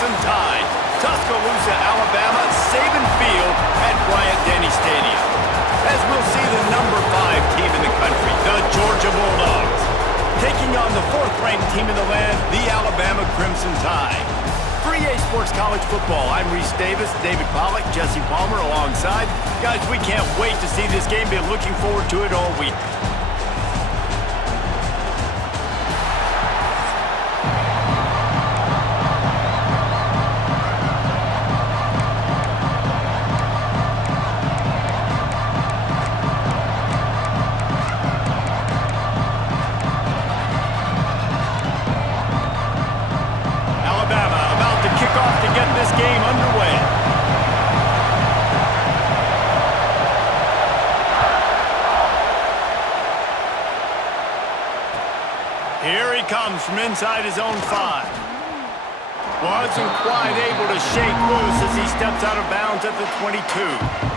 Crimson Tide, Tuscaloosa, Alabama, Saban Field at Bryant-Denny Stadium. As we'll see the number 5 team in the country, the Georgia Bulldogs, taking on the 4th-ranked team in the land, the Alabama Crimson Tide. For EA Sports College Football, I'm Reese Davis, David Pollack, Jesse Palmer alongside. Guys, we can't wait to see this game. Been looking forward to it all week. Here he comes from inside his own 5. Wasn't quite able to shake loose as he steps out of bounds at the 22.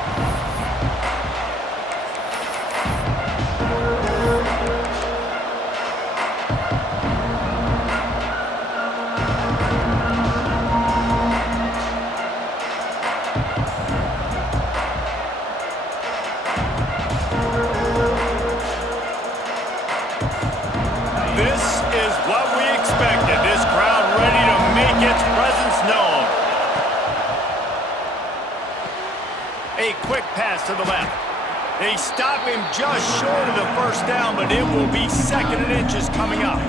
This is what we expected. This crowd ready to make its presence known. A quick pass to the left. They stop him just short of the first down, but it will be 2nd and inches coming up.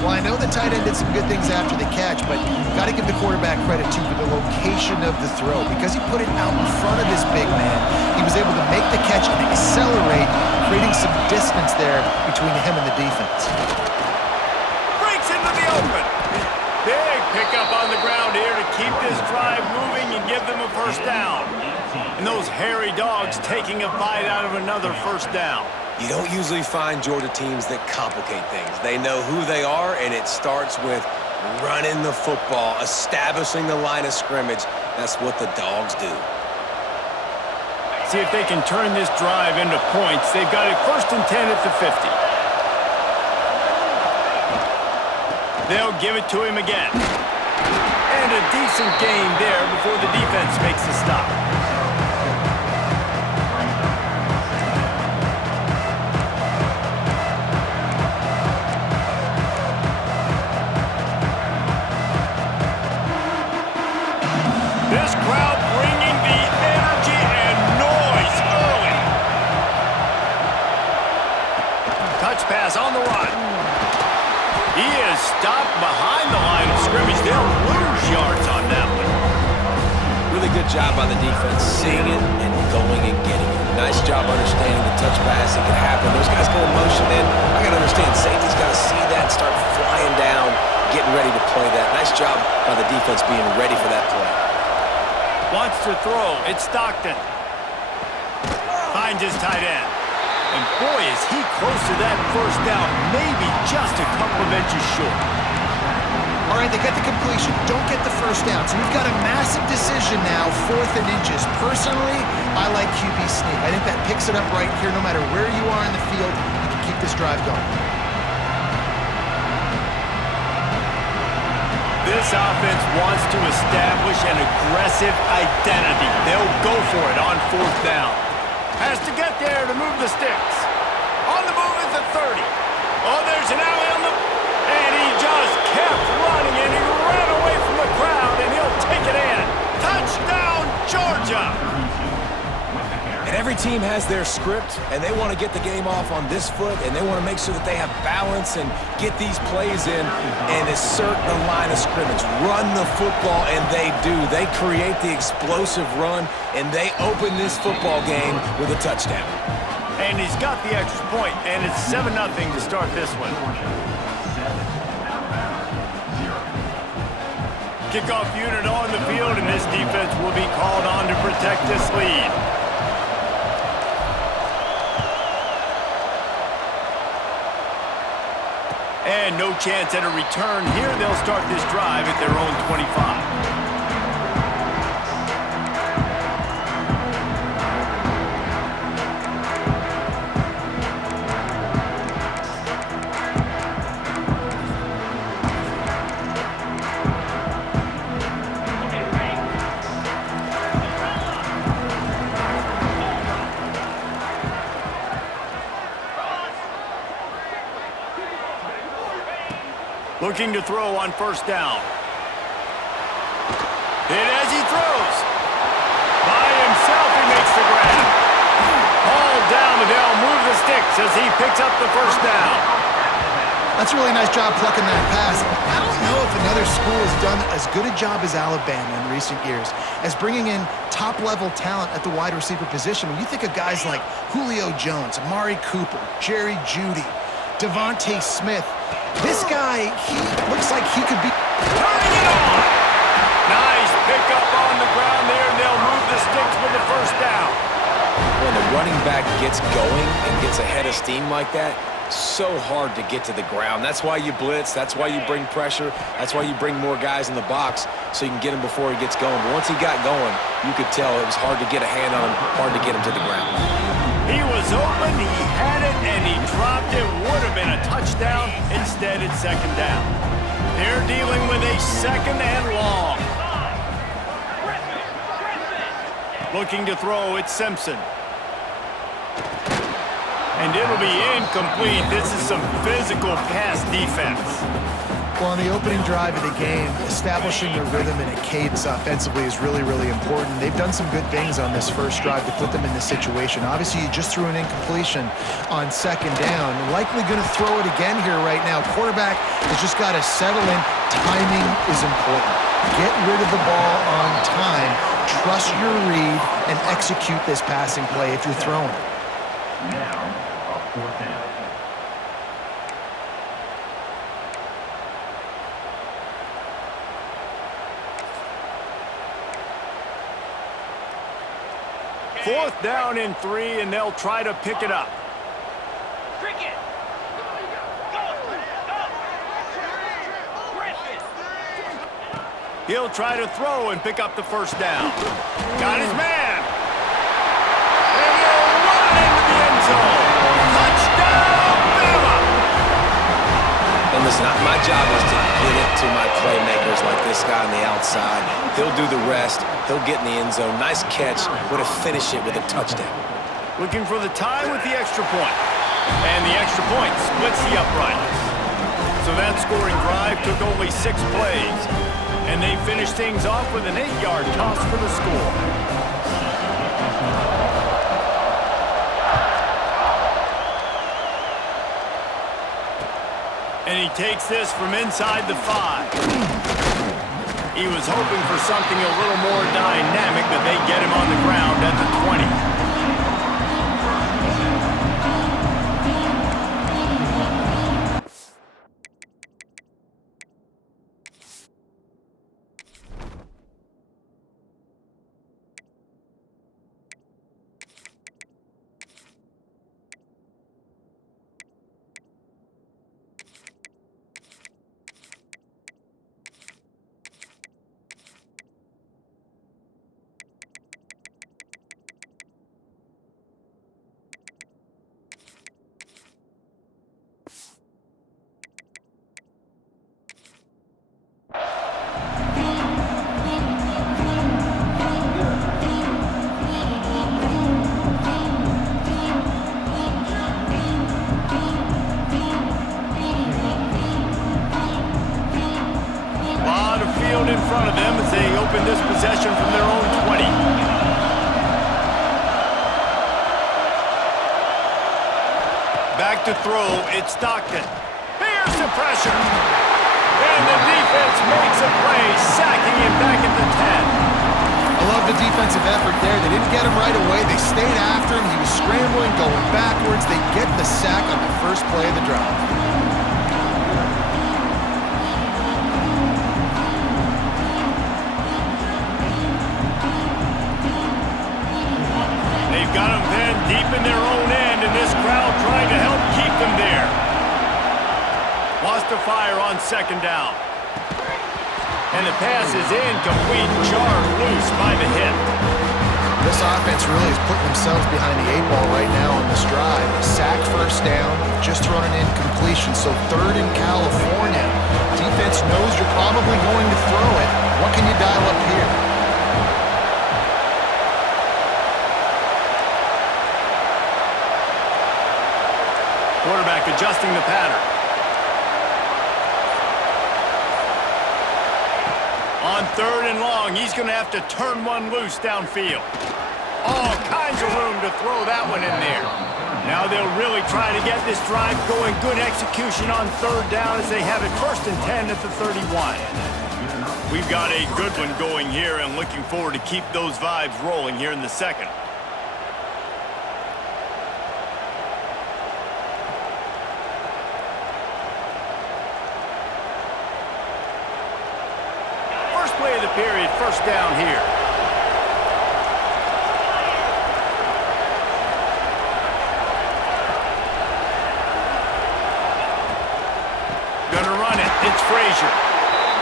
Well, I know the tight end did some good things after the catch, but got to give the quarterback credit, too, for the location of the throw. Because he put it out in front of his big man, he was able to make the catch and accelerate, creating some distance there between him and the defense. Breaks into the open. Big pickup on the ground here to keep this drive moving and give them a first down. And those hairy dogs taking a bite out of another first down. You don't usually find Georgia teams that complicate things. They know who they are, and it starts with running the football, establishing the line of scrimmage. That's what the dogs do. See if they can turn this drive into points. They've got it 1st and 10 at the 50. They'll give it to him again. And a decent gain there before the defense makes the stop. This crowd bringing the energy and noise early. Touch pass on the run. He is stopped behind the line of scrimmage. They'll lose yards on that one. Really good job by the defense, seeing it and going and getting it. Nice job understanding the touch pass. It can happen. Those guys go in motion in. I got to understand, safety's got to see that and start flying down, getting ready to play that. Nice job by the defense being ready for that play. Wants to throw. It's Stockton. Finds his tight end. And boy, is he close to that first down. Maybe just a couple of inches short. All right, they got the completion. Don't get the first down. So we've got a massive decision now, 4th and inches. Personally, I like QB sneak. I think that picks it up right here. No matter where you are in the field, you can keep this drive going. This offense wants to establish an aggressive identity. They'll go for it on 4th down. Has to get there to move the sticks. On the move is the 30. Oh, there's an alley on the... And he just kept running, and he ran away from the crowd, and he'll take it in. Touchdown, Georgia! And every team has their script, and they want to get the game off on this foot, and they want to make sure that they have balance and get these plays in and assert the line of scrimmage. Run the football, and they do. They create the explosive run, and they open this football game with a touchdown. And he's got the extra point, and it's 7-0 to start this one. Kickoff unit on the field, and this defense will be called on to protect this lead. And no chance at a return here. They'll start this drive at their own 25. Looking to throw on first down. Hit as he throws. By himself, he makes the grab. Hauled down, but they'll move the sticks as he picks up the first down. That's a really nice job plucking that pass. I don't know if another school has done as good a job as Alabama in recent years as bringing in top-level talent at the wide receiver position. When you think of guys like Julio Jones, Amari Cooper, Jerry Jeudy, Devontae Smith, this guy, he looks like he could be turning it on. Nice pickup on the ground there, and they'll move the sticks with the first down. When the running back gets going and gets ahead of steam like that, so hard to get to the ground. That's why you blitz. That's why you bring pressure. That's why you bring more guys in the box so you can get him before he gets going. But once he got going, you could tell it was hard to get a hand on him, hard to get him to the ground. He was open, he had it, and he dropped it. Would have been a touchdown. Instead, it's second down. They're dealing with a second and long. Looking to throw, it's Simpson. And it'll be incomplete. This is some physical pass defense. Well, on the opening drive of the game, establishing a rhythm and a cadence offensively is really, really important. They've done some good things on this first drive to put them in this situation. Obviously, you just threw an incompletion on second down. Likely going to throw it again here right now. Quarterback has just got to settle in. Timing is important. Get rid of the ball on time. Trust your read and execute this passing play if you're throwing it. Now, a fourth down. Fourth down and 3, and they'll try to pick it up. He'll try to throw and pick up the first down. Got his man. And he'll run into the end zone. Touchdown, Bama! And listen, my job is to get it to my playmakers like this guy on the outside. He'll do the rest. He'll get in the end zone. Nice catch. Would have finished it with a touchdown. Looking for the tie with the extra point. And the extra point splits the uprights. So that scoring drive took only 6 plays. And they finished things off with an 8-yard toss for the score. And he takes this from inside the 5. He was hoping for something a little more dynamic, but they get him on the ground at the 20. In front of them as they open this possession from their own 20. Back to throw, it's Stockton. Here's the pressure. And the defense makes a play, sacking him back at the 10. I love the defensive effort there. They didn't get him right away. They stayed after him. He was scrambling, going backwards. They get the sack on the first play of the drive. Got them then deep in their own end, and this crowd trying to help keep them there. Lost to fire on second down. And the pass is incomplete, jarred loose by the hit. This offense really is putting themselves behind the 8 ball right now on this drive. Sack first down, just thrown an incompletion, so third in California. Defense knows you're probably going to throw it. What can you dial up here? Quarterback adjusting the pattern. third and long, he's going to have to turn one loose downfield. All kinds of room to throw that one in there. Now they'll really try to get this drive going. Good execution on third down as they have it 1st and 10 at the 31. We've got a good one going here and looking forward to keep those vibes rolling here in the second. First play of the period, 1st down here. Gonna run it. It's Frazier.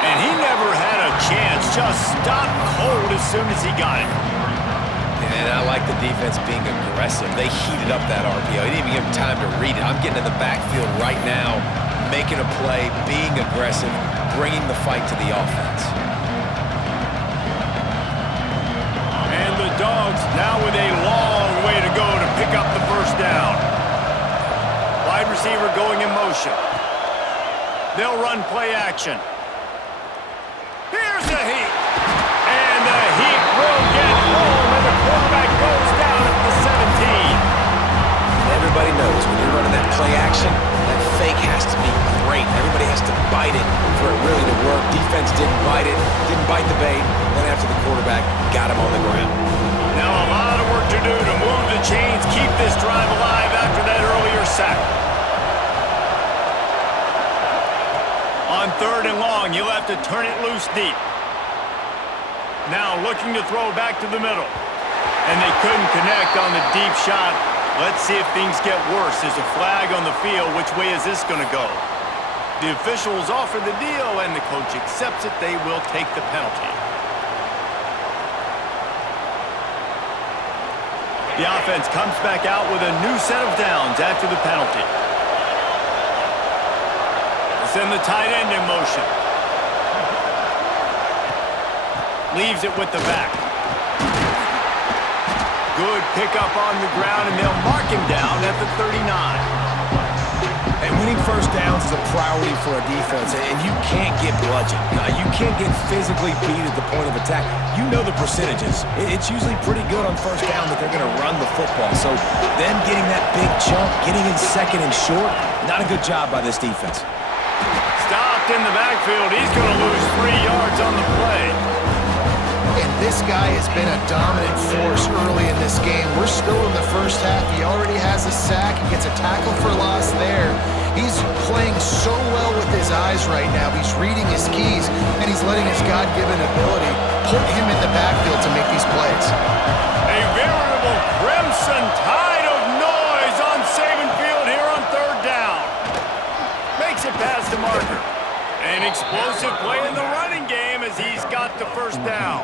And he never had a chance. Just stopped cold as soon as he got it. And I like the defense being aggressive. They heated up that RPO. He didn't even give him time to read it. I'm getting in the backfield right now, making a play, being aggressive, bringing the fight to the offense. And the Dogs now with a long way to go to pick up the 1st down. Wide receiver going in motion. They'll run play action. Here's the heat. And the heat will get home, and the quarterback goes down at the 17. And everybody knows when you're running that play action, that fake has to be great. Everybody has to bite it for it really to work. Defense didn't bite it, didn't bite the bait. Then after the quarterback got him on the ground. Now a lot of work to do to move the chains, keep this drive alive after that earlier sack. On 3rd and long, you'll have to turn it loose deep. Now looking to throw back to the middle. And they couldn't connect on the deep shot. Let's see if things get worse. There's a flag on the field. Which way is this going to go? The officials offer the deal, and the coach accepts it. They will take the penalty. The offense comes back out with a new set of downs after the penalty. Send the tight end in motion. Leaves it with the back. Good pickup on the ground, and they'll mark him down at the 39. And winning 1st downs is a priority for a defense, and you can't get bludgeoned. You can't get physically beat at the point of attack. You know the percentages. It's usually pretty good on 1st down that they're going to run the football. So them getting that big chunk, getting in 2nd and short, not a good job by this defense. Stopped in the backfield. He's going to lose 3 yards on the play. And this guy has been a dominant force early in this game. We're still in the 1st half. He already has a sack. He gets a tackle for loss there. He's playing so well with his eyes right now. He's reading his keys, and he's letting his God-given ability put him in the backfield to make these plays. A veritable crimson tide of noise on Saban Field here on 3rd down. Makes it past the marker. An explosive play in the running game as he's got the 1st down.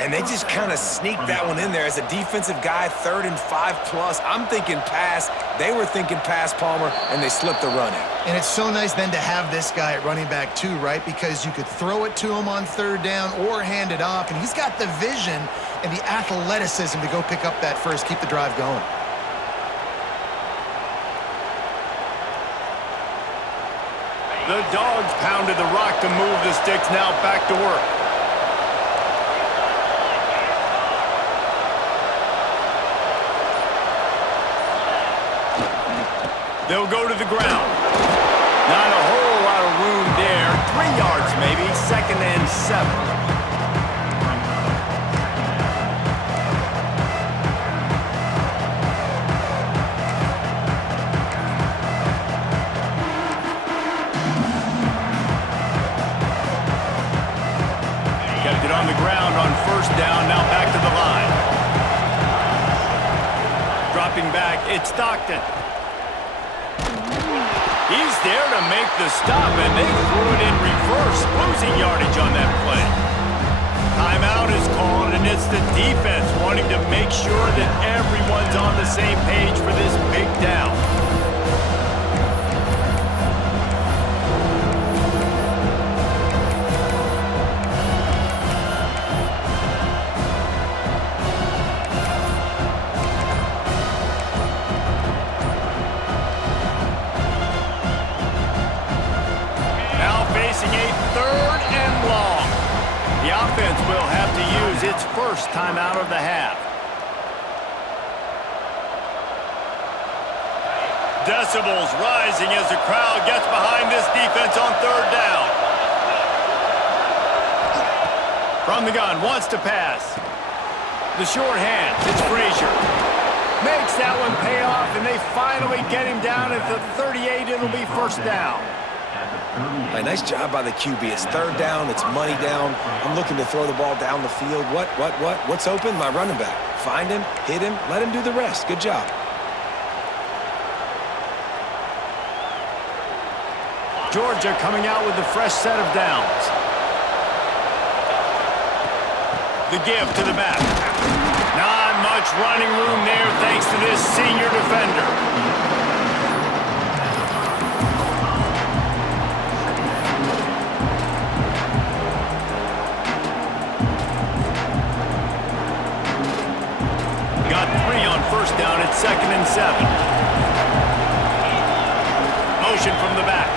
And they just kind of sneaked that one in there as a defensive guy, 3rd and 5+. I'm thinking pass. They were thinking pass, Palmer, and they slipped the run in. And it's so nice then to have this guy at running back too, right? Because you could throw it to him on 3rd down or hand it off, and he's got the vision and the athleticism to go pick up that first, keep the drive going. The Dogs pounded the rock to move the sticks, now back to work. They'll go to the ground. Not a whole lot of room there. 3 yards maybe, 2nd and 7. Kept it on the ground on 1st down, now back to the line. Dropping back, it's Stockton. He's there to make the stop, and they threw it in reverse, losing yardage on that play. Timeout is called, and it's the defense wanting to make sure that everyone's on the same page for this big down. decibels rising as the crowd gets behind this defense on third down. From the gun, wants to pass. The short hands, it's Frazier. Makes that one pay off, and they finally get him down at the 38. It'll be first down. Hey, nice job by the QB. It's third down. It's money down. I'm looking to throw the ball down the field. What's open? My running back. Find him, hit him, let him do the rest. Good job. Georgia coming out with a fresh set of downs. The give to the back. Not much running room there thanks to this senior defender. Got 3 on first down at 2nd and 7. Motion from the back.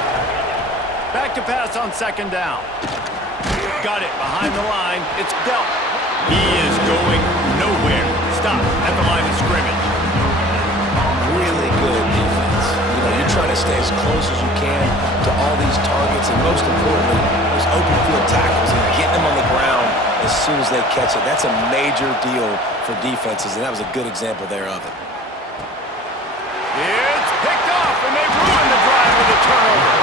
Back to pass on 2nd down. Got it behind the line. It's dealt. He is going nowhere. Stop at the line of scrimmage. Really good defense. You know, you're trying to stay as close as you can to all these targets, and most importantly, those open field tackles and getting them on the ground as soon as they catch it. That's a major deal for defenses, and that was a good example there of it. It's picked off, and they ruin the drive with a turnover.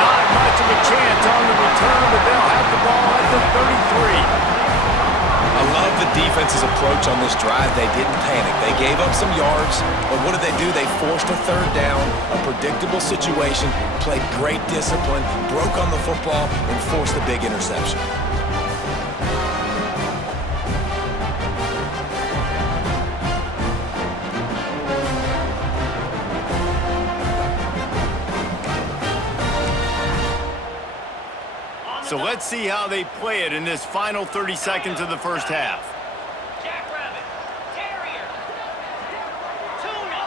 Not much of a chance on the return, but they'll have the ball at the 33. I love the defense's approach on this drive. They didn't panic. They gave up some yards, but what did they do? They forced a third down, a predictable situation, played great discipline, broke on the football, and forced a big interception. So let's see how they play it in this final 30 seconds of the first half. Jackrabbit, Terrier, Tuna,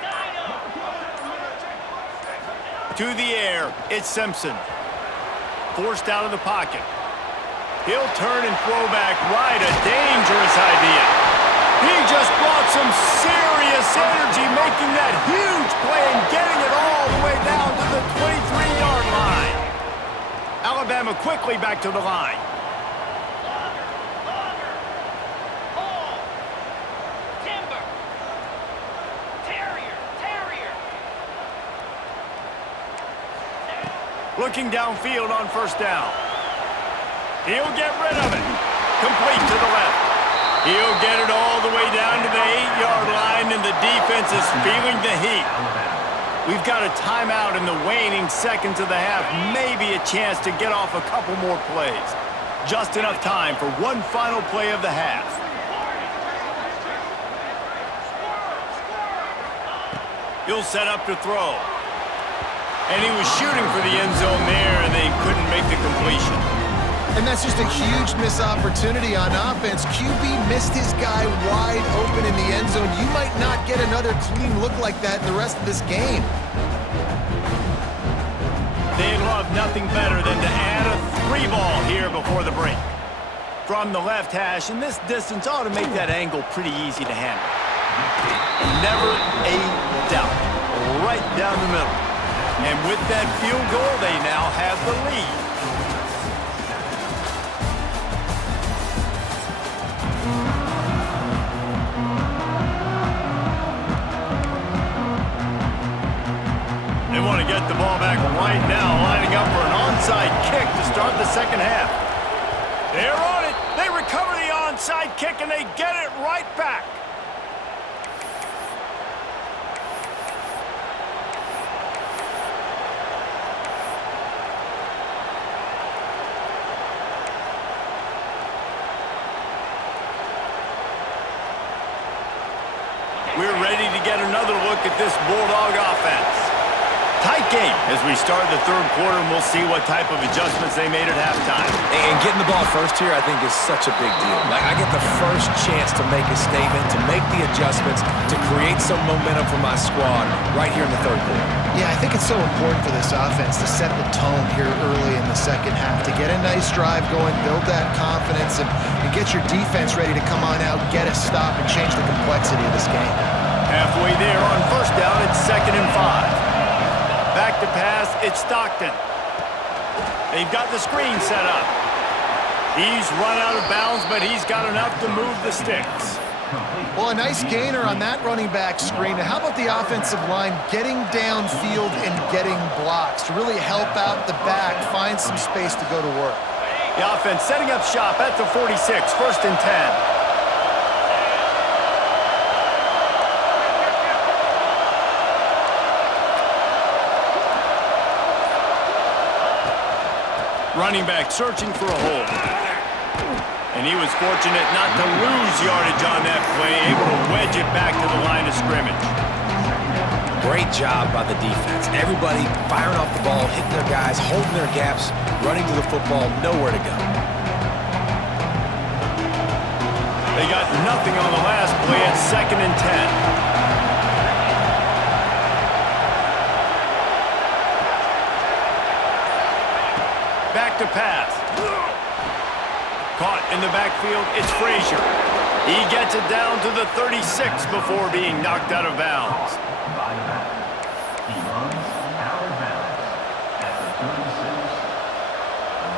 Dino. To the air, it's Simpson. Forced out of the pocket. He'll turn and throw back right. A dangerous idea. He just brought some serious energy, making that huge play and getting it all the way down to the 23-yard line. Alabama quickly back to the line. Logger, Hall, Timber, Terrier. Looking downfield on first down. He'll get rid of it. Complete to the left. He'll get it all the way down to the 8-yard line, and the defense is feeling the heat. We've got a timeout in the waning seconds of the half. Maybe a chance to get off a couple more plays. Just enough time for one final play of the half. He'll set up to throw. And he was shooting for the end zone there, and they couldn't make the completion. And that's just a huge missed opportunity on offense. QB missed his guy wide open in the end zone. You might not get another clean look like that in the rest of this game. They'd love nothing better than to add a 3-ball here before the break. From the left hash, and this distance ought to make that angle pretty easy to handle. Never a doubt. Right down the middle. And with that field goal, they now have the lead. They want to get the ball back right now, lining up for an onside kick to start the second half. They're on it. They recover the onside kick, and they get it right back. We're ready to get another look at this Bulldog offense. Tight game as we start the third quarter, and we'll see what type of adjustments they made at halftime. And getting the ball first here, I think, is such a big deal. Like, I get the first chance to make a statement, to make the adjustments, to create some momentum for my squad right here in the third quarter. Yeah, I think it's so important for this offense to set the tone here early in the second half, to get a nice drive going, build that confidence, and get your defense ready to come on out, get a stop, and change the complexity of this game. Halfway there on first down, it's 2nd and 5. Back to pass, it's Stockton. They've got the screen set up. He's run out of bounds, but he's got enough to move the sticks. Well, a nice gainer on that running back screen. Now, how about the offensive line getting downfield and getting blocks to really help out the back, find some space to go to work? The offense setting up shop at the 46, 1st and 10. Running back searching for a hole. And he was fortunate not to lose yardage on that play, able to wedge it back to the line of scrimmage. Great job by the defense. Everybody firing off the ball, hitting their guys, holding their gaps, running to the football, nowhere to go. They got nothing on the last play at 2nd and 10. Back to pass. Caught in the backfield, it's Frazier. He gets it down to the 36 before being knocked out of bounds. He runs out of bounds at the 36.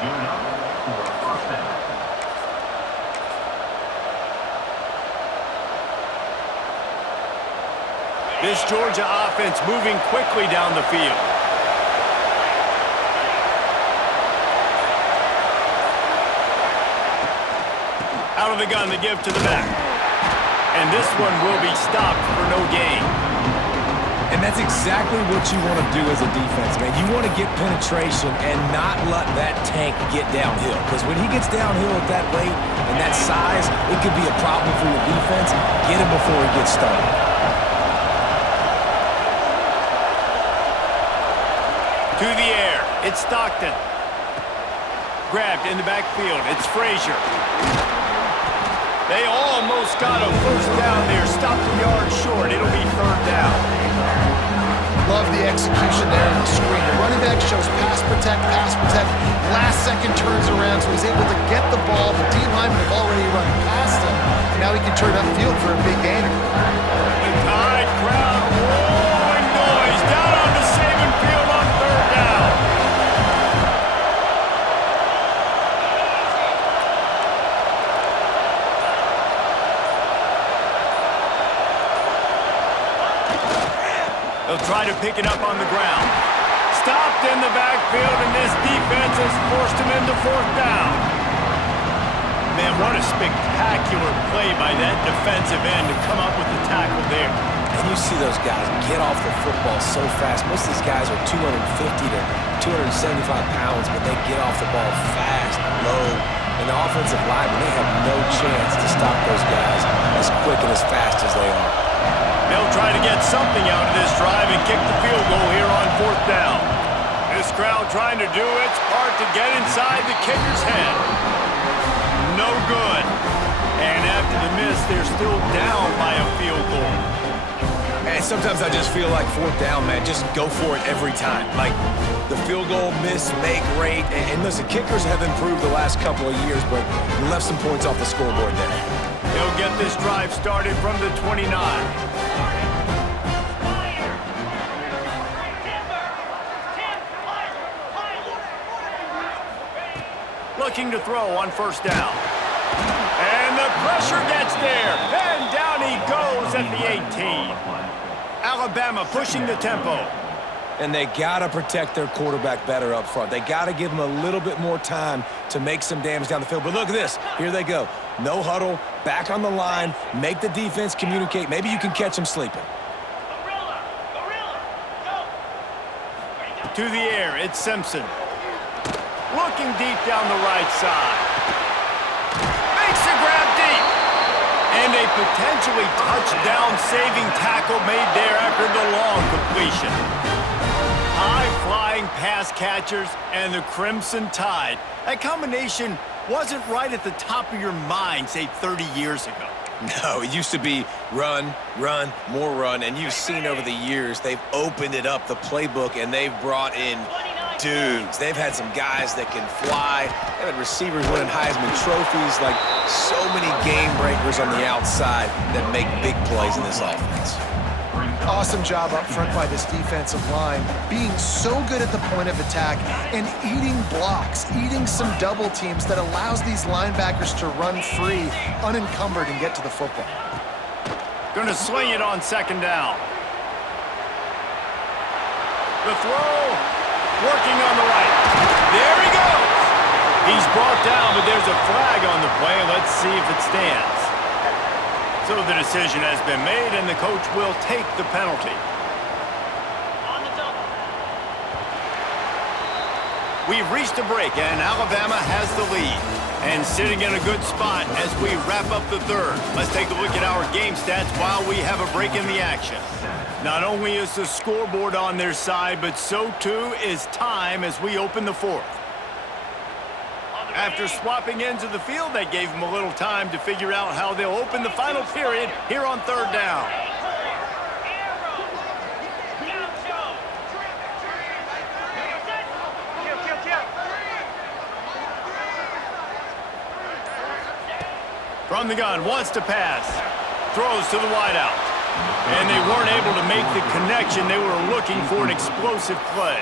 Given up for a first down. This Georgia offense moving quickly down the field. Out of the gun to give to the back. And this one will be stopped for no gain. And that's exactly what you want to do as a defense, man. You want to get penetration and not let that tank get downhill. Because when he gets downhill at that weight and that size, it could be a problem for your defense. Get him before he gets started. To the air, it's Stockton. Grabbed in the backfield, it's Frazier. They almost got a first down there. Stopped a yard short. It'll be 3rd down. Love the execution there on the screen. The running back shows pass protect, last second turns around, so he's able to get the ball. The D linemen have already run past him, and now he can turn upfield for a big gainer. The Tide crowd roaring noise down on the Saban field on 3rd down. They'll try to pick it up on the ground. Stopped in the backfield, and this defense has forced him into 4th down. Man, what a spectacular play by that defensive end to come up with the tackle there. And you see those guys get off the football so fast. Most of these guys are 250 to 275 pounds, but they get off the ball fast, low. And the offensive linemen, they have no chance to stop those guys as quick and as fast as they are. They'll try to get something out of this drive and kick the field goal here on 4th down. This crowd trying to do its part to get inside the kicker's head. No good. And after the miss, they're still down by a field goal. And sometimes I just feel like 4th down, man, just go for it every time. Like the field goal miss, make rate. And listen, kickers have improved the last couple of years, but you left some points off the scoreboard there. They'll get this drive started from the 29. Looking to throw on 1st down. And the pressure gets there. And down he goes at the 18. Alabama pushing the tempo. And they got to protect their quarterback better up front. They got to give him a little bit more time to make some damage down the field. But look at this. Here they go. No huddle, back on the line, make the defense communicate. Maybe you can catch him sleeping. To the air, it's Simpson. Looking deep down the right side. Makes the grab deep. And a potentially touchdown-saving tackle made there after the long completion. High-flying pass catchers and the Crimson Tide. That combination wasn't right at the top of your mind, say, 30 years ago. No, it used to be run, run, more run, and you've seen over the years they've opened it up, the playbook, and they've brought in dudes. They've had some guys that can fly. They've had receivers winning Heisman trophies, like so many game breakers on the outside that make big plays in this offense. Awesome job up front by this defensive line, being so good at the point of attack and eating blocks, eating some double teams that allows these linebackers to run free, unencumbered, and get to the football. Going to sling it on second down. The throw, working on the right. There he goes. He's brought down, but there's a flag on the play. Let's see if it stands. So the decision has been made, and the coach will take the penalty. On the double. We've reached a break, and Alabama has the lead. And sitting in a good spot as we wrap up the third. Let's take a look at our game stats while we have a break in the action. Not only is the scoreboard on their side, but so too is time as we open the fourth. After swapping ends of the field, that gave them a little time to figure out how they'll open the final period here on third down. From the gun, wants to pass. Throws to the wideout. And they weren't able to make the connection. They were looking for an explosive play.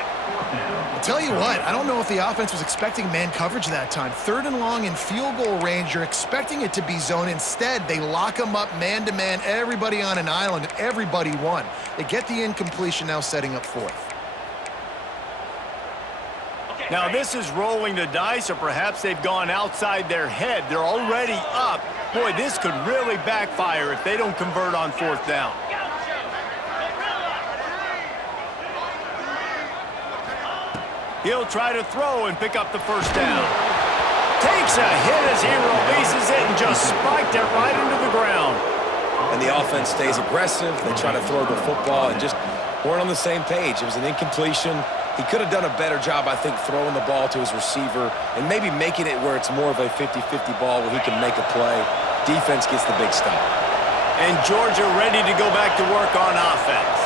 I'll tell you what, I don't know if the offense was expecting man coverage that time. Third and long in field goal range, you're expecting it to be zone. Instead, they lock them up man-to-man, everybody on an island, and everybody won. They get the incompletion, now setting up fourth. Now this is rolling the dice, or perhaps they've gone outside their head. They're already up. Boy, this could really backfire if they don't convert on fourth down. He'll try to throw and pick up the first down. Takes a hit as he releases it and just spiked it right into the ground. And the offense stays aggressive. They try to throw the football and just weren't on the same page. It was an incompletion. He could have done a better job, I think, throwing the ball to his receiver and maybe making it where it's more of a 50-50 ball where he can make a play. Defense gets the big stop. And Georgia ready to go back to work on offense.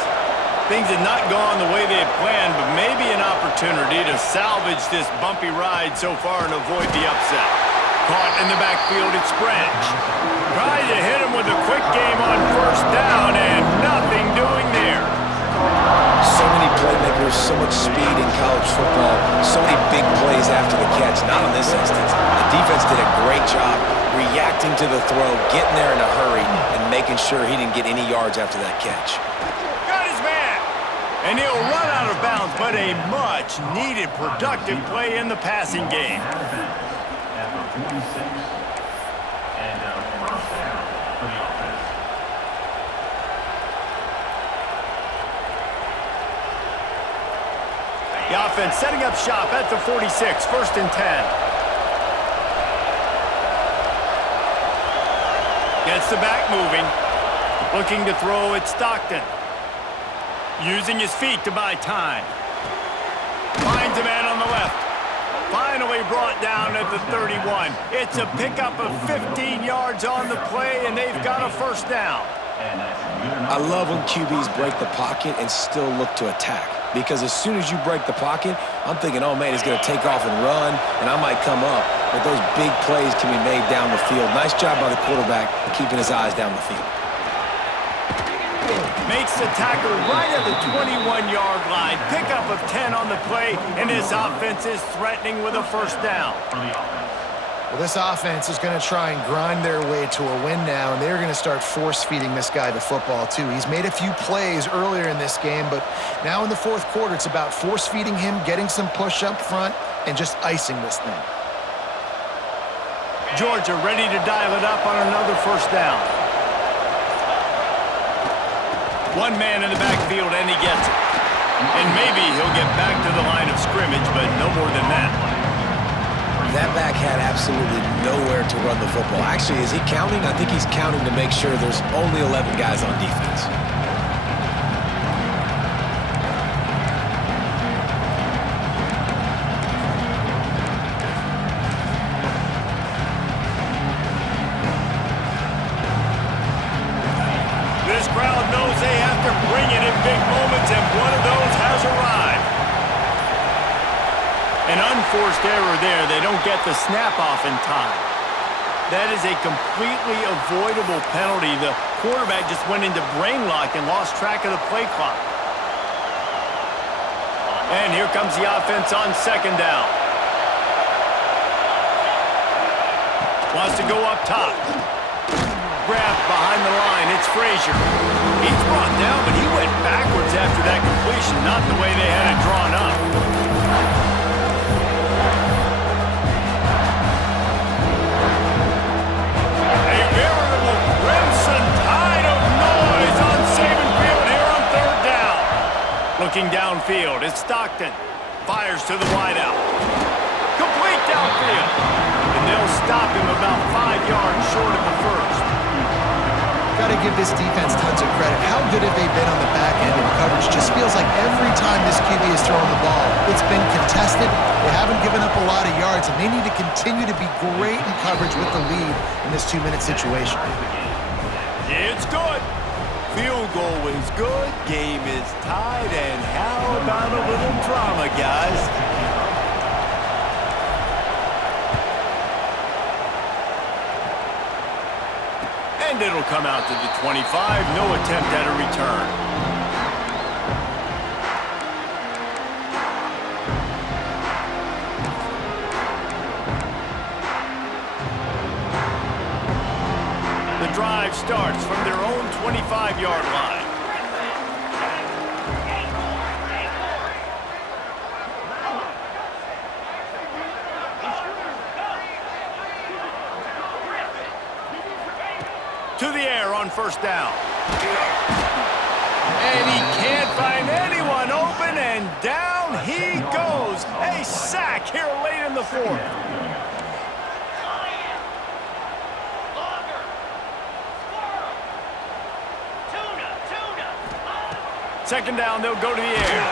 Things had not gone the way they had planned, but maybe an opportunity to salvage this bumpy ride so far and avoid the upset. Caught in the backfield, it's Branch. Tried to hit him with a quick game on first down, and nothing doing there. So many playmakers, so much speed in college football, so many big plays after the catch. Not in this instance. The defense did a great job reacting to the throw, getting there in a hurry, and making sure he didn't get any yards after that catch. Got his man. And he'll run out of bounds, but a much-needed productive play in the passing game. After 46, and first down for the offense. The offense setting up shop at the 46, first and 10. Gets the back moving. Looking to throw at Stockton. Using his feet to buy time. Finds a man on the left. Finally brought down at the 31. It's a pickup of 15 yards on the play, and they've got a first down. I love when QBs break the pocket and still look to attack. Because as soon as you break the pocket, I'm thinking, oh, man, he's going to take off and run, and I might come up. But those big plays can be made down the field. Nice job by the quarterback keeping his eyes down the field. Makes the tackle right at the 21-yard line. Pickup of 10 on the play, and this offense is threatening with a first down. Well, this offense is going to try and grind their way to a win now, and they're going to start force-feeding this guy the football, too. He's made a few plays earlier in this game, but now in the fourth quarter, it's about force-feeding him, getting some push up front, and just icing this thing. Georgia ready to dial it up on another first down. One man in the backfield, and he gets it. And maybe he'll get back to the line of scrimmage, but no more than that. That back had absolutely nowhere to run the football. Actually, is he counting? I think he's counting to make sure there's only 11 guys on defense. This crowd knows they have to bring it in big moments, and one of those has arrived. An unforced error there. They don't get the snap off in time. That is a completely avoidable penalty. The quarterback just went into brain lock and lost track of the play clock. And here comes the offense on second down. Wants to go up top. Grabbed behind the line. It's Frazier. He's brought down, but he went backwards after that completion, not the way they had it drawn up. A veritable crimson tide of noise on Saban Field here on third down. Looking downfield, it's Stockton. Fires to the wideout. Complete downfield. And they'll stop him about 5 yards short of the first. Got to give this defense tons of credit. How good have they been on the back end in coverage? Just feels like every time this QB is throwing the ball, it's been contested. They haven't given up a lot of yards, and they need to continue to be great in coverage with the lead in this 2-minute situation. It's good. Field goal is good. Game is tied. And how about a little drama, guys? And it'll come out to the 25. No attempt at a return. The drive starts from their own 25-yard line. To the air on first down. And he can't find anyone open, and down he goes. A sack here late in the fourth. Second down, they'll go to the air.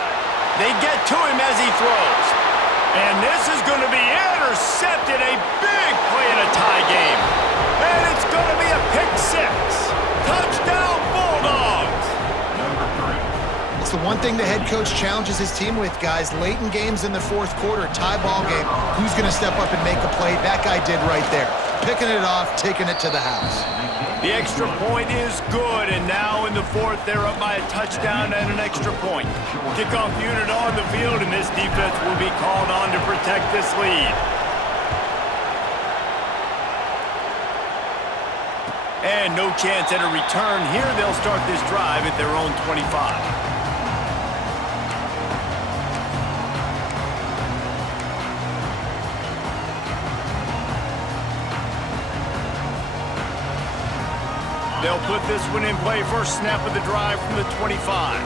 They get to him as he throws. And this is going to be intercepted. A big play in a tie game. And it's going to be a pick six. Touchdown, Bulldogs. It's the one thing the head coach challenges his team with, guys. Late in games in the fourth quarter, tie ball game, who's going to step up and make a play? That guy did right there. Picking it off, taking it to the house. The extra point is good, and now in the fourth, they're up by a touchdown and an extra point. Kickoff unit on the field, and this defense will be called on to protect this lead. And no chance at a return here. They'll start this drive at their own 25. They'll put this one in play. First snap of the drive from the 25.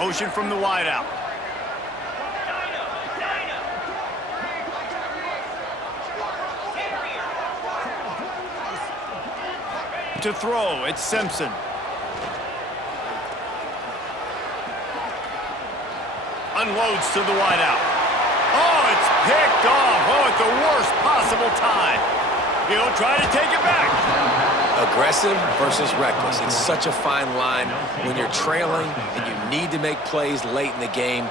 Motion from the wideout. To throw, it's Simpson. Unloads to the wideout. Oh, it's picked off. Oh, at the worst possible time. He'll try to take it back. Aggressive versus reckless. It's such a fine line when you're trailing and you need to make plays late in the game.